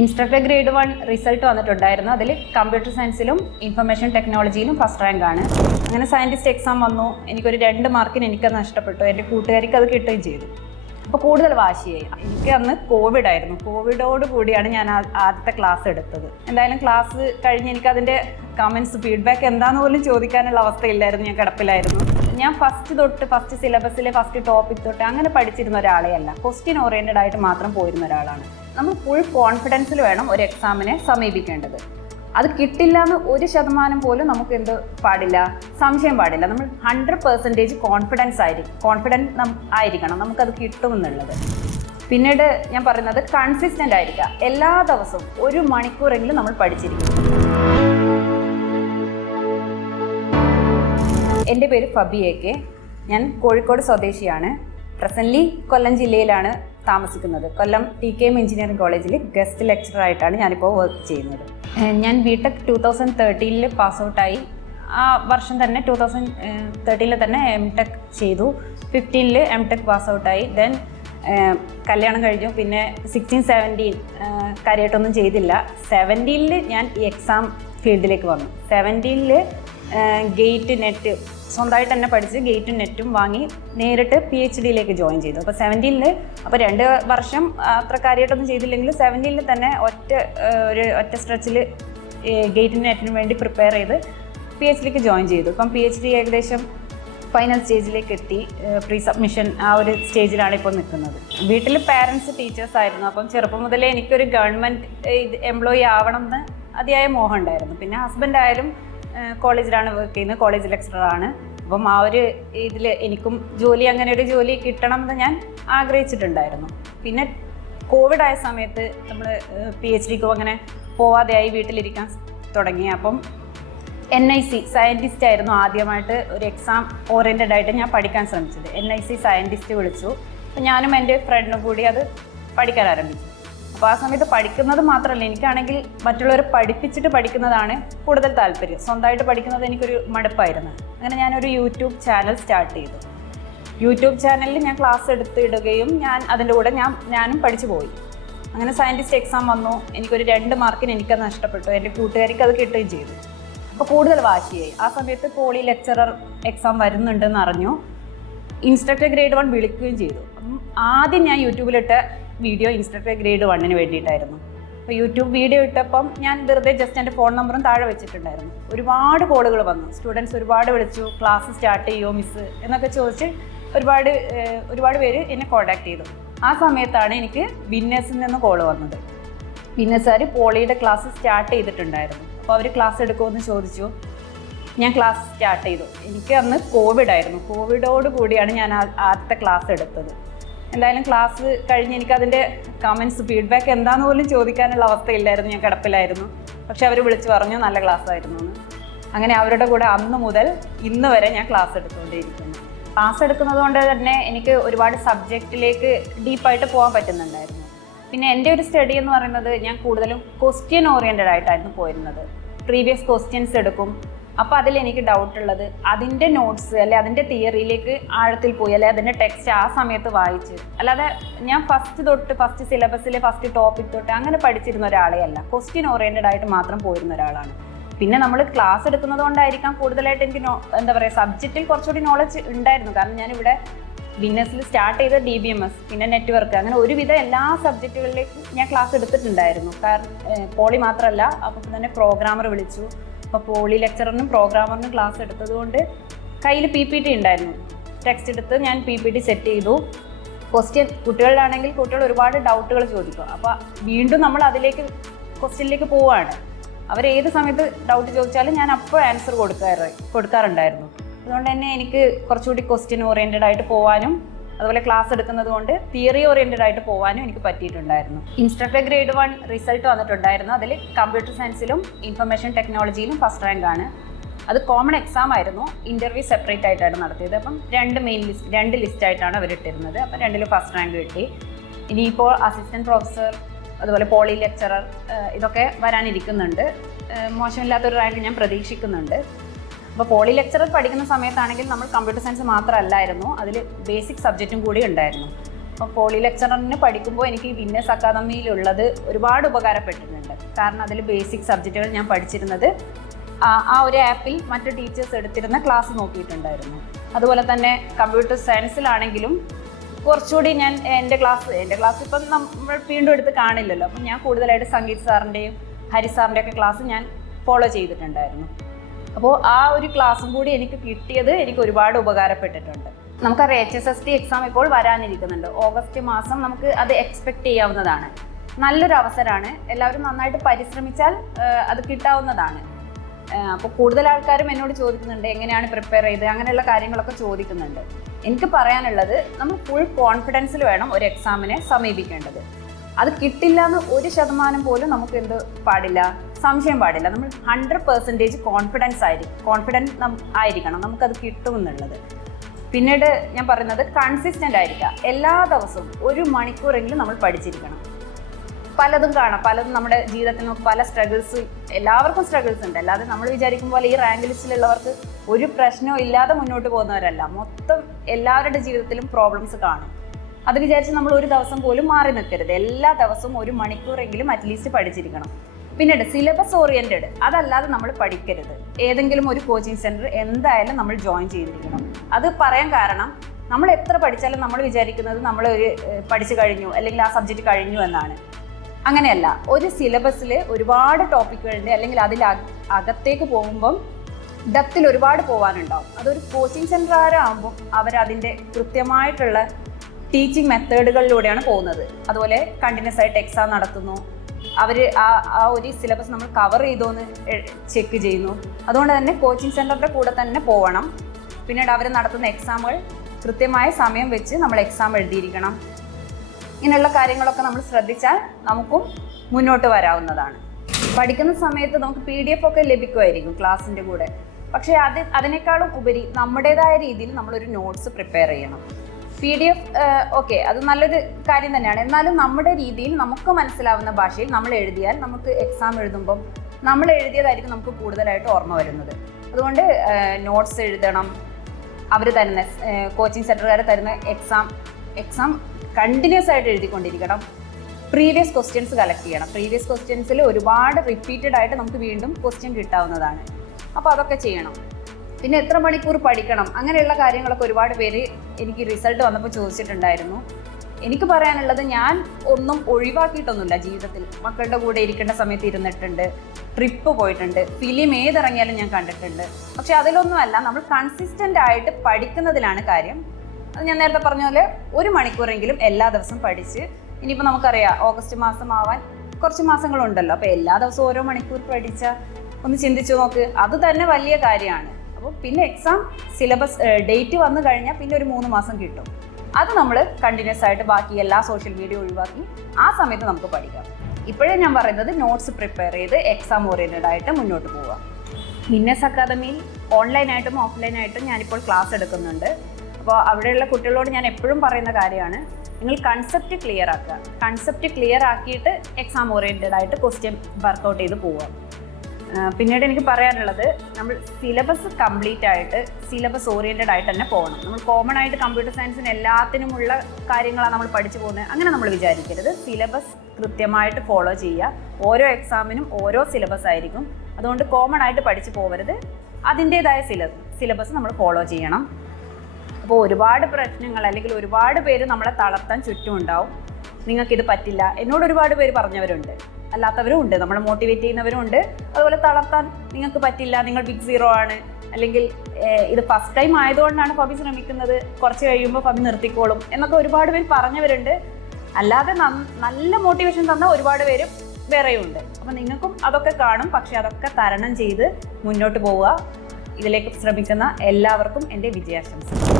Instructor grade one result വന്നിട്ടുണ്ടായിരുന്നു. അതിൽ computer സയൻസിലും ഇൻഫർമേഷൻ ടെക്നോളജിയിലും ഫസ്റ്റ് റാങ്ക് ആണ്. അങ്ങനെ സയന്റിസ്റ്റ് എക്സാം വന്നു. എനിക്കൊരു രണ്ട് മാർക്കിന് എനിക്കത് നഷ്ടപ്പെട്ടു. എന്റെ കൂട്ടുകാർക്ക് അത് കിട്ടുകയും ചെയ്തു. അപ്പോൾ കൂടുതൽ വാശിയായി. എനിക്ക് അന്ന് കോവിഡ് ആയിരുന്നു. കോവിഡോട് കൂടിയാണ് ഞാൻ ആദ്യത്തെ ക്ലാസ് എടുത്തത്. എന്തായാലും ക്ലാസ് കഴിഞ്ഞ് എനിക്ക് അതിന്റെ കമൻസ് ഫീഡ്ബാക്ക് എന്താന്ന് പോലും ചോദിക്കാനുള്ള അവസ്ഥയില്ലായിരുന്നു. ഞാൻ കിടപ്പിലായിരുന്നു. ഞാൻ ഫസ്റ്റ് തൊട്ട് ഫസ്റ്റ് സിലബസിലെ ഫസ്റ്റ് ടോപ്പിക് തൊട്ട് അങ്ങനെ പഠിച്ചിരുന്ന ഒരാളെയല്ല. ക്വസ്റ്റ്യൻ ഓറിയന്റഡ് ആയിട്ട് മാത്രം പോയിരുന്ന ഒരാളാണ്. നമ്മൾ ഫുൾ കോൺഫിഡൻസിൽ വേണം ഒരു എക്സാമിനെ സമീപിക്കേണ്ടത്. അത് കിട്ടില്ല എന്ന് ഒരു ശതമാനം പോലും നമുക്ക് എന്ത് പാടില്ല? സംശയം പാടില്ല. നമ്മൾ ഹൺഡ്രഡ് പെർസെന്റേജ് കോൺഫിഡൻസ് ആയിരിക്കും കോൺഫിഡൻസ് ആയിരിക്കണം നമുക്കത് കിട്ടുമെന്നുള്ളത്. പിന്നീട് ഞാൻ പറയുന്നത് കൺസിസ്റ്റന്റ് ആയിരിക്കുക. എല്ലാ ദിവസവും ഒരു മണിക്കൂറെങ്കിലും നമ്മൾ പഠിച്ചിരിക്കും എന്റെ പേര് ഫബി എ കെ. ഞാൻ കോഴിക്കോട് സ്വദേശിയാണ്. പ്രസന്റ്ലി കൊല്ലം ജില്ലയിലാണ് താമസിക്കുന്നത്. Kollam T K M engineering കോളേജിൽ ഗസ്റ്റ് ലെക്ചറായിട്ടാണ് ഞാനിപ്പോൾ വർക്ക് ചെയ്യുന്നത്. ഞാൻ ബി ടെക് ടു തൗസൻഡ് തേർട്ടീനിൽ പാസ് ഔട്ടായി ആ വർഷം തന്നെ ടു തൗസൻഡ് തേർട്ടീനിൽ തന്നെ എം ടെക് ചെയ്തു. ഫിഫ്റ്റീനിൽ എം ടെക് പാസ് ഔട്ടായി ദെൻ കല്യാണം കഴിഞ്ഞു. പിന്നെ സിക്സ്റ്റീൻ സെവന്റീൻ കാര്യമായിട്ടൊന്നും ചെയ്തില്ല. സെവന്റീനിൽ ഞാൻ എക്സാം ഫീൽഡിലേക്ക് വന്നു. സെവന്റീനിൽ ഗേറ്റ് നെറ്റ് സ്വന്തമായിട്ട് തന്നെ പഠിച്ച് ഗേറ്റും നെറ്റും വാങ്ങി നേരിട്ട് പി എച്ച് ഡിയിലേക്ക് ജോയിൻ ചെയ്തു. അപ്പോൾ സെവന്റീനിൽ അപ്പോൾ രണ്ട് വർഷം അത്ര കാര്യമായിട്ടൊന്നും ചെയ്തില്ലെങ്കിൽ സെവന്റീനിൽ തന്നെ ഒറ്റ ഒരു ഒറ്റ സ്ട്രെച്ചിൽ ഗേറ്റിനും നെറ്റിനും വേണ്ടി പ്രിപ്പയർ ചെയ്ത് പി എച്ച് ഡിക്ക് ജോയിൻ ചെയ്തു. ഇപ്പം പി എച്ച് ഡി ഏകദേശം ഫൈനൽ സ്റ്റേജിലേക്ക് എത്തി. പ്രീ സബ്മിഷൻ ആ ഒരു സ്റ്റേജിലാണ് ഇപ്പോൾ നിൽക്കുന്നത്. വീട്ടിൽ പാരൻസ് ടീച്ചേഴ്സ് ആയിരുന്നു. അപ്പം ചെറുപ്പം മുതലേ എനിക്കൊരു ഗവൺമെന്റ് ഇത് എംപ്ലോയി ആവണം എന്ന് അതിയായ മോഹം ഉണ്ടായിരുന്നു. പിന്നെ ഹസ്ബൻഡ് ആയാലും കോളേജിലാണ് വർക്ക് ചെയ്യുന്നത്. കോളേജ് ലെക്ചറാണ് അപ്പം ആ ഒരു ഇതിൽ എനിക്കും ജോലി അങ്ങനെ ഒരു ജോലി കിട്ടണം എന്ന് ഞാൻ ആഗ്രഹിച്ചിട്ടുണ്ടായിരുന്നു. പിന്നെ കോവിഡ് ആയ സമയത്ത് നമ്മൾ പി എച്ച് ഡിക്കോ അങ്ങനെ പോവാതെയായി വീട്ടിലിരിക്കാൻ തുടങ്ങി. അപ്പം എൻ ഐ സി സയന്റിസ്റ്റ് ആയിരുന്നു ആദ്യമായിട്ട് ഒരു എക്സാം ഓറിയന്റഡ് ആയിട്ട് ഞാൻ പഠിക്കാൻ ശ്രമിച്ചത്. എൻ ഐ സി സയന്റിസ്റ്റ് വിളിച്ചു. അപ്പം ഞാനും എന്റെ ഫ്രണ്ടും കൂടി അത് പഠിക്കാൻ ആരംഭിച്ചു. അപ്പോൾ ആ സമയത്ത് പഠിക്കുന്നത് മാത്രമല്ല എനിക്കാണെങ്കിൽ മറ്റുള്ളവരെ പഠിപ്പിച്ചിട്ട് പഠിക്കുന്നതാണ് കൂടുതൽ താല്പര്യം. സ്വന്തമായിട്ട് പഠിക്കുന്നത് എനിക്കൊരു മടുപ്പായിരുന്നു. അങ്ങനെ ഞാനൊരു യൂട്യൂബ് ചാനൽ സ്റ്റാർട്ട് ചെയ്തു. യൂട്യൂബ് ചാനലിൽ ഞാൻ ക്ലാസ് എടുത്തിടുകയും ഞാൻ അതിന്റെ കൂടെ ഞാൻ ഞാനും പഠിച്ചു പോയി. അങ്ങനെ സയന്റിസ്റ്റ് എക്സാം വന്നു. എനിക്കൊരു രണ്ട് മാർക്കിന് എനിക്കത് നഷ്ടപ്പെട്ടു. എന്റെ കൂട്ടുകാരിക്ക് അത് കിട്ടുകയും ചെയ്തു. അപ്പോൾ കൂടുതൽ വാശിയായി. ആ സമയത്ത് പോളി ലെക്ചറർ എക്സാം വരുന്നുണ്ടെന്ന് അറിഞ്ഞു. ഇൻസ്ട്രക്ടർ ഗ്രേഡ് വൺ വിളിക്കുകയും ചെയ്തു. ആദ്യം ഞാൻ യൂട്യൂബിലിട്ട വീഡിയോ ഇൻസ്ട്രക്ടർ ഗ്രേഡ് വണ്ണിന് വേണ്ടിയിട്ടായിരുന്നു. അപ്പോൾ യൂട്യൂബ് വീഡിയോ ഇട്ടപ്പം ഞാൻ വെറുതെ ജസ്റ്റ് എന്റെ ഫോൺ നമ്പറും താഴെ വെച്ചിട്ടുണ്ടായിരുന്നു. ഒരുപാട് കോളുകൾ വന്നു. സ്റ്റുഡൻസ് ഒരുപാട് വിളിച്ചു. ക്ലാസ് സ്റ്റാർട്ട് ചെയ്യുമോ മിസ് എന്നൊക്കെ ചോദിച്ച് ഒരുപാട് ഒരുപാട് പേര് എന്നെ കോൺടാക്ട് ചെയ്തു. ആ സമയത്താണ് എനിക്ക് വിന്നേഴ്സിൽ നിന്ന് കോൾ വന്നത്. വിന്നേഴ്സുകാർ പോളിയുടെ ക്ലാസ് സ്റ്റാർട്ട് ചെയ്തിട്ടുണ്ടായിരുന്നു. അപ്പോൾ അവർ ക്ലാസ് എടുക്കുമെന്ന് ചോദിച്ചു. ഞാൻ ക്ലാസ് സ്റ്റാർട്ട് ചെയ്തു. എനിക്ക് അന്ന് കോവിഡ് ആയിരുന്നു. കോവിഡോട് കൂടിയാണ് ഞാൻ ആദ്യത്തെ ക്ലാസ് എടുത്തത്. എന്തായാലും ക്ലാസ് കഴിഞ്ഞ് എനിക്ക് അതിന്റെ കമൻസ് ഫീഡ്ബാക്ക് എന്താന്ന് പോലും ചോദിക്കാനുള്ള അവസ്ഥയില്ലായിരുന്നു. ഞാൻ കിടപ്പിലായിരുന്നു. പക്ഷെ അവർ വിളിച്ചു പറഞ്ഞു നല്ല ക്ലാസ് ആയിരുന്നു എന്ന്. അങ്ങനെ അവരുടെ കൂടെ അന്ന് മുതൽ ഇന്ന് വരെ ഞാൻ ക്ലാസ് എടുത്തുകൊണ്ടേയിരിക്കുന്നു. ക്ലാസ് എടുക്കുന്നത് കൊണ്ട് തന്നെ എനിക്ക് ഒരുപാട് സബ്ജക്റ്റിലേക്ക് ഡീപ്പായിട്ട് പോകാൻ പറ്റുന്നുണ്ടായിരുന്നു. പിന്നെ എന്റെ ഒരു സ്റ്റഡി എന്ന് പറയുന്നത് ഞാൻ കൂടുതലും ക്വസ്റ്റ്യൻ ഓറിയന്റഡ് ആയിട്ടായിരുന്നു പോയിരുന്നത്. പ്രീവിയസ് ക്വസ്റ്റ്യൻസ് എടുക്കും അപ്പോൾ അതിൽ എനിക്ക് ഡൗട്ട് ഉള്ളത്. അതിന്റെ നോട്ട്സ് അല്ലെ അതിന്റെ തിയറിയിലേക്ക് ആഴത്തിൽ പോയി അല്ലെ അതിന്റെ ടെക്സ്റ്റ് ആ സമയത്ത് വായിച്ച്. അല്ലാതെ ഞാൻ ഫസ്റ്റ് തൊട്ട് ഫസ്റ്റ് സിലബസിലെ ഫസ്റ്റ് ടോപ്പിക് തൊട്ട് അങ്ങനെ പഠിച്ചിരുന്ന ഒരാളെ അല്ല. ക്വസ്റ്റ്യൻ ഓറിയന്റഡ് ആയിട്ട് മാത്രം പോയിരുന്ന ഒരാളാണ്. പിന്നെ നമ്മൾ ക്ലാസ് എടുക്കുന്നത് കൊണ്ടായിരിക്കാം കൂടുതലായിട്ട് എനിക്ക് എന്താ പറയുക സബ്ജക്റ്റിൽ കുറച്ചുകൂടി നോളജ് ഉണ്ടായിരുന്നു. കാരണം ഞാനിവിടെ ബിസിനസ്സിൽ സ്റ്റാർട്ട് ചെയ്ത ഡി ബി എം എസ് പിന്നെ നെറ്റ്വർക്ക് അങ്ങനെ ഒരുവിധ എല്ലാ സബ്ജക്റ്റുകളിലേക്കും ഞാൻ ക്ലാസ് എടുത്തിട്ടുണ്ടായിരുന്നു. കാരണം പോളി മാത്രമല്ല അപ്പോൾ തന്നെ പ്രോഗ്രാമർ വിളിച്ചു. അപ്പോൾ പോളി ലെക്ചറിനും പ്രോഗ്രാമറിനും ക്ലാസ് എടുത്തതുകൊണ്ട് കയ്യിൽ പി പി ടി ഉണ്ടായിരുന്നു. ടെക്സ്റ്റ് എടുത്ത് ഞാൻ പി പി ടി സെറ്റ് ചെയ്തു. ക്വസ്റ്റ്യൻ കുട്ടികളിലാണെങ്കിൽ കുട്ടികൾ ഒരുപാട് ഡൗട്ടുകൾ ചോദിക്കും. അപ്പോൾ വീണ്ടും നമ്മൾ അതിലേക്ക് ക്വസ്റ്റ്യനിലേക്ക് പോവുകയാണ് അവർ ഏത് സമയത്ത് ഡൗട്ട് ചോദിച്ചാലും ഞാൻ അപ്പോൾ ആൻസർ കൊടുക്കാറ് കൊടുക്കാറുണ്ടായിരുന്നു. അതുകൊണ്ട് തന്നെ എനിക്ക് കുറച്ചുകൂടി ക്വസ്റ്റ്യൻ ഓറിയന്റഡ് ആയിട്ട് പോകാനും അതുപോലെ ക്ലാസ് എടുക്കുന്നത് കൊണ്ട് തിയറി ഓറിയന്റഡ് ആയിട്ട് പോകാനും എനിക്ക് പറ്റിയിട്ടുണ്ടായിരുന്നു. ഇൻസ്ട്രക്ടർ ഗ്രേഡ് വൺ റിസൾട്ട് വന്നിട്ടുണ്ടായിരുന്നു. അതിൽ കമ്പ്യൂട്ടർ സയൻസിലും ഇൻഫർമേഷൻ ടെക്നോളജിയിലും ഫസ്റ്റ് റാങ്ക് ആണ്. അത് കോമൺ എക്സാം ആയിരുന്നു. ഇന്റർവ്യൂ സെപ്പറേറ്റ് ആയിട്ടാണ് നടത്തിയത്. അപ്പം രണ്ട് മെയിൻ ലിസ്റ്റ് രണ്ട് ലിസ്റ്റ് ആയിട്ടാണ് അവർ ഇട്ടിരുന്നത്. അപ്പം രണ്ടിലും ഫസ്റ്റ് റാങ്ക് കിട്ടി. ഇനിയിപ്പോൾ അസിസ്റ്റന്റ് പ്രൊഫസർ അതുപോലെ പോളി ലെക്ചറർ ഇതൊക്കെ വരാനിരിക്കുന്നുണ്ട്. മോശമില്ലാത്തൊരു റാങ്ക് ഞാൻ പ്രതീക്ഷിക്കുന്നുണ്ട്. അപ്പോൾ പോളി ലെക്ചറർ പഠിക്കുന്ന സമയത്താണെങ്കിൽ നമ്മൾ കമ്പ്യൂട്ടർ സയൻസ് മാത്രമല്ലായിരുന്നു അതിൽ ബേസിക് സബ്ജക്റ്റും കൂടി ഉണ്ടായിരുന്നു. അപ്പോൾ പോളി ലെക്ചറിന് പഠിക്കുമ്പോൾ എനിക്ക് വിന്നസ് അക്കാദമിയിലുള്ളത് ഒരുപാട് ഉപകാരപ്പെട്ടിട്ടുണ്ട്. കാരണം അതിൽ ബേസിക് സബ്ജക്റ്റുകൾ ഞാൻ പഠിച്ചിരുന്നത് ആ ഒരു ആപ്പിൽ മറ്റു ടീച്ചേഴ്സ് എടുത്തിരുന്ന ക്ലാസ് നോക്കിയിട്ടുണ്ടായിരുന്നു. അതുപോലെ തന്നെ കമ്പ്യൂട്ടർ സയൻസിലാണെങ്കിലും കുറച്ചുകൂടി ഞാൻ എന്റെ ക്ലാസ് എന്റെ ക്ലാസ് ഇപ്പം നമ്മൾ വീണ്ടും എടുത്ത് കാണില്ലല്ലോ. അപ്പം ഞാൻ കൂടുതലായിട്ട് സംഗീത് സാറിന്റെയും ഹരി സാറിന്റെയൊക്കെ ക്ലാസ് ഞാൻ ഫോളോ ചെയ്തിട്ടുണ്ടായിരുന്നു. അപ്പോൾ ആ ഒരു ക്ലാസ്സും കൂടി എനിക്ക് കിട്ടിയത് എനിക്ക് ഒരുപാട് ഉപകാരപ്പെട്ടിട്ടുണ്ട്. നമുക്കറിയാം H S S T exam ഇപ്പോൾ വരാനിരിക്കുന്നുണ്ട്. ഓഗസ്റ്റ് മാസം നമുക്ക് അത് എക്സ്പെക്ട് ചെയ്യാവുന്നതാണ്. നല്ലൊരു അവസരമാണ്. എല്ലാവരും നന്നായിട്ട് പരിശ്രമിച്ചാൽ അത് കിട്ടാവുന്നതാണ്. അപ്പോൾ കൂടുതൽ ആൾക്കാരും എന്നോട് ചോദിക്കുന്നുണ്ട് എങ്ങനെയാണ് പ്രിപ്പയർ ചെയ്ത്? അങ്ങനെയുള്ള കാര്യങ്ങളൊക്കെ ചോദിക്കുന്നുണ്ട്. എനിക്ക് പറയാനുള്ളത് നമ്മൾ ഫുൾ കോൺഫിഡൻസിൽ വേണം ഒരു എക്സാമിനെ സമീപിക്കേണ്ടത്. അത് കിട്ടില്ല എന്ന് ഒരു ശതമാനം പോലും നമുക്ക് എന്ത് പാടില്ല. സംശയം പാടില്ല. നമ്മൾ ഹൺഡ്രഡ് പെർസെന്റേജ് കോൺഫിഡൻസ് ആയിരിക്കും. കോൺഫിഡൻസ് ആയിരിക്കണം. നമുക്കത് കിട്ടുമെന്നുള്ളത്. പിന്നീട് ഞാൻ പറയുന്നത് കൺസിസ്റ്റന്റ് ആയിരിക്കുക. എല്ലാ ദിവസവും ഒരു മണിക്കൂറെങ്കിലും നമ്മൾ പഠിച്ചിരിക്കണം. പലതും കാണാം. പലതും നമ്മുടെ ജീവിതത്തിൽ നമുക്ക് പല സ്ട്രഗിൾസ് എല്ലാവർക്കും സ്ട്രഗിൾസ് ഉണ്ട്. അല്ലാതെ നമ്മൾ വിചാരിക്കും പോലെ ഈ റാങ്ക് ലിസ്റ്റിലുള്ളവർക്ക് ഒരു പ്രശ്നവും ഇല്ലാതെ മുന്നോട്ട് പോകുന്നവരല്ല. മൊത്തം എല്ലാവരുടെ ജീവിതത്തിലും പ്രോബ്ലംസ് കാണും. അത് വിചാരിച്ച് നമ്മൾ ഒരു ദിവസം പോലും മാറി നിൽക്കരുത്. എല്ലാ ദിവസവും ഒരു മണിക്കൂറെങ്കിലും അറ്റ്ലീസ്റ്റ് പഠിച്ചിരിക്കണം. പിന്നീട് സിലബസ് ഓറിയന്റഡ് അതല്ലാതെ നമ്മൾ പഠിക്കരുത്. ഏതെങ്കിലും ഒരു കോച്ചിങ് സെന്റർ എന്തായാലും നമ്മൾ ജോയിൻ ചെയ്തിരിക്കണം. അത് പറയാൻ കാരണം നമ്മൾ എത്ര പഠിച്ചാലും നമ്മൾ വിചാരിക്കുന്നത് നമ്മൾ ഒരു പഠിച്ചു കഴിഞ്ഞു അല്ലെങ്കിൽ ആ സബ്ജക്റ്റ് കഴിഞ്ഞു എന്നാണ്. അങ്ങനെയല്ല ഒരു സിലബസിൽ ഒരുപാട് ടോപ്പിക്കുകളുണ്ട് അല്ലെങ്കിൽ അതിൽ അക- അകത്തേക്ക് പോകുമ്പം ഡെപ്തിൽ ഒരുപാട് പോകാനുണ്ടാവും അതൊരു കോച്ചിങ് സെന്ററുകാരാകുമ്പം അവരതിന്റെ കൃത്യമായിട്ടുള്ള ടീച്ചിങ് മെത്തേഡുകളിലൂടെയാണ് പോകുന്നത്. അതുപോലെ കണ്ടിന്യൂസ് ആയിട്ട് എക്സാം നടത്തുന്നു. അവർ ആ ആ ഒരു സിലബസ് നമ്മൾ കവർ ചെയ്തോ എന്ന് ചെക്ക് ചെയ്യുന്നു. അതുകൊണ്ട് തന്നെ കോച്ചിങ് സെന്ററിന്റെ കൂടെ തന്നെ പോകണം പിന്നീട് അവർ നടത്തുന്ന എക്സാമുകൾ കൃത്യമായ സമയം വെച്ച് നമ്മൾ എക്സാം എഴുതിയിരിക്കണം. ഇങ്ങനെയുള്ള കാര്യങ്ങളൊക്കെ നമ്മൾ ശ്രദ്ധിച്ചാൽ നമുക്കും മുന്നോട്ട് വരാവുന്നതാണ്. പഠിക്കുന്ന സമയത്ത് നമുക്ക് പി ഡി എഫ് ഒക്കെ ലഭിക്കുമായിരിക്കും ക്ലാസ്സിന്റെ കൂടെ. പക്ഷേ അത് അതിനേക്കാളും ഉപരി നമ്മുടേതായ രീതിയിൽ നമ്മളൊരു നോട്ട്സ് പ്രിപ്പയർ ചെയ്യണം. പി ഡി എഫ് ഓക്കെ അത് നല്ലൊരു കാര്യം തന്നെയാണ്. എന്നാലും നമ്മുടെ രീതിയിൽ നമുക്ക് മനസ്സിലാവുന്ന ഭാഷയിൽ നമ്മൾ എഴുതിയാൽ നമുക്ക് എക്സാം എഴുതുമ്പം നമ്മൾ എഴുതിയതായിരിക്കും നമുക്ക് കൂടുതലായിട്ട് ഓർമ്മ വരുന്നത്. അതുകൊണ്ട് നോട്ട്സ് എഴുതണം. അവർ തരുന്ന കോച്ചിങ് സെന്ററുകാർ തരുന്ന എക്സാം എക്സാം കണ്ടിന്യൂസ് ആയിട്ട് എഴുതിക്കൊണ്ടിരിക്കണം. പ്രീവിയസ് ക്വസ്റ്റ്യൻസ് കളക്ട് ചെയ്യണം. പ്രീവിയസ് ക്വസ്റ്റ്യൻസിൽ ഒരുപാട് റിപ്പീറ്റഡ് ആയിട്ട് നമുക്ക് വീണ്ടും ക്വസ്റ്റ്യൻ കിട്ടാവുന്നതാണ്. അപ്പോൾ അതൊക്കെ ചെയ്യണം. പിന്നെ എത്ര മണിക്കൂർ പഠിക്കണം? അങ്ങനെയുള്ള കാര്യങ്ങളൊക്കെ ഒരുപാട് പേര് എനിക്ക് റിസൾട്ട് വന്നപ്പോൾ ചോദിച്ചിട്ടുണ്ടായിരുന്നു. എനിക്ക് പറയാനുള്ളത് ഞാൻ ഒന്നും ഒഴിവാക്കിയിട്ടൊന്നുമില്ല ജീവിതത്തിൽ. മക്കളുടെ കൂടെ ഇരിക്കേണ്ട സമയത്ത് ഇരുന്നിട്ടുണ്ട്. ട്രിപ്പ് പോയിട്ടുണ്ട്. ഫിലിം ഏതിറങ്ങിയാലും ഞാൻ കണ്ടിട്ടുണ്ട്. പക്ഷെ അതിലൊന്നുമല്ല നമ്മൾ കൺസിസ്റ്റന്റ് ആയിട്ട് പഠിക്കുന്നതിലാണ് കാര്യം. അത് ഞാൻ നേരത്തെ പറഞ്ഞ പോലെ ഒരു മണിക്കൂറെങ്കിലും എല്ലാ ദിവസവും പഠിച്ച് ഇനിയിപ്പോൾ നമുക്കറിയാം ഓഗസ്റ്റ് മാസം ആവാൻ കുറച്ച് മാസങ്ങളുണ്ടല്ലോ. അപ്പോൾ എല്ലാ ദിവസവും ഓരോ മണിക്കൂർ പഠിച്ചാൽ ഒന്ന് ചിന്തിച്ചു നോക്ക്. അത് തന്നെ വലിയ കാര്യമാണ്. അപ്പോൾ പിന്നെ എക്സാം സിലബസ് ഡേറ്റ് വന്നു കഴിഞ്ഞാൽ പിന്നെ ഒരു മൂന്ന് മാസം കിട്ടും. അത് നമ്മൾ കണ്ടിന്യൂസ് ആയിട്ട് ബാക്കി എല്ലാ സോഷ്യൽ മീഡിയ ഒഴിവാക്കി ആ സമയത്ത് നമുക്ക് പഠിക്കാം. ഇപ്പോഴേ ഞാൻ പറയുന്നത് നോട്ട്സ് പ്രിപ്പയർ ചെയ്ത് എക്സാം ഓറിയന്റഡ് ആയിട്ട് മുന്നോട്ട് പോവുക. വിന്നേഴ്സ് അക്കാദമിയിൽ ഓൺലൈനായിട്ടും ഓഫ്ലൈനായിട്ടും ഞാനിപ്പോൾ ക്ലാസ് എടുക്കുന്നുണ്ട്. അപ്പോൾ അവിടെയുള്ള കുട്ടികളോട് ഞാൻ എപ്പോഴും പറയുന്ന കാര്യമാണ് നിങ്ങൾ കൺസെപ്റ്റ് ക്ലിയർ ആക്കുക. കൺസെപ്റ്റ് ക്ലിയർ ആക്കിയിട്ട് എക്സാം ഓറിയന്റഡ് ആയിട്ട് ക്വസ്റ്റ്യൻ വർക്കൗട്ട് ചെയ്ത് പോവുക. പിന്നീട് എനിക്ക് പറയാനുള്ളത് നമ്മൾ സിലബസ് കംപ്ലീറ്റ് ആയിട്ട് സിലബസ് ഓറിയന്റഡ് ആയിട്ട് തന്നെ പോകണം. നമ്മൾ കോമൺ ആയിട്ട് കമ്പ്യൂട്ടർ സയൻസിന് എല്ലാത്തിനുമുള്ള കാര്യങ്ങളാണ് നമ്മൾ പഠിച്ചു പോകുന്നത് അങ്ങനെ നമ്മൾ വിചാരിക്കരുത്. സിലബസ് കൃത്യമായിട്ട് ഫോളോ ചെയ്യുക. ഓരോ എക്സാമിനും ഓരോ സിലബസ് ആയിരിക്കും. അതുകൊണ്ട് കോമൺ ആയിട്ട് പഠിച്ചു പോകരുത്. അതിന്റേതായ സിലബസ് സിലബസ് നമ്മൾ ഫോളോ ചെയ്യണം. അപ്പോൾ ഒരുപാട് പ്രശ്നങ്ങൾ അല്ലെങ്കിൽ ഒരുപാട് പേര് നമ്മളെ തളർത്താൻ ചുറ്റും ഉണ്ടാവും നിങ്ങൾക്കിത് പറ്റില്ല. എന്നോട് ഒരുപാട് പേര് പറഞ്ഞവരുണ്ട്. അല്ലാത്തവരും ഉണ്ട്. നമ്മളെ മോട്ടിവേറ്റ് ചെയ്യുന്നവരും ഉണ്ട്. അതുപോലെ തളർത്താൻ നിങ്ങൾക്ക് പറ്റില്ല നിങ്ങൾ ബിഗ് സീറോ ആണ്. അല്ലെങ്കിൽ ഇത് ഫസ്റ്റ് ടൈം ആയതുകൊണ്ടാണ് ഫബി ശ്രമിക്കുന്നത്. കുറച്ച് കഴിയുമ്പോൾ ഫബി നിർത്തിക്കോളും എന്നൊക്കെ ഒരുപാട് പേര് പറഞ്ഞവരുണ്ട്. അല്ലാതെ നല്ല മോട്ടിവേഷൻ തന്ന ഒരുപാട് പേരും വേറെയും ഉണ്ട് അപ്പം നിങ്ങൾക്കും അതൊക്കെ കാണും. പക്ഷെ അതൊക്കെ തരണം ചെയ്ത് മുന്നോട്ട് പോവുക. ഇതിലേക്ക് ശ്രമിക്കുന്ന എല്ലാവർക്കും എന്റെ വിജയാശംസകൾ.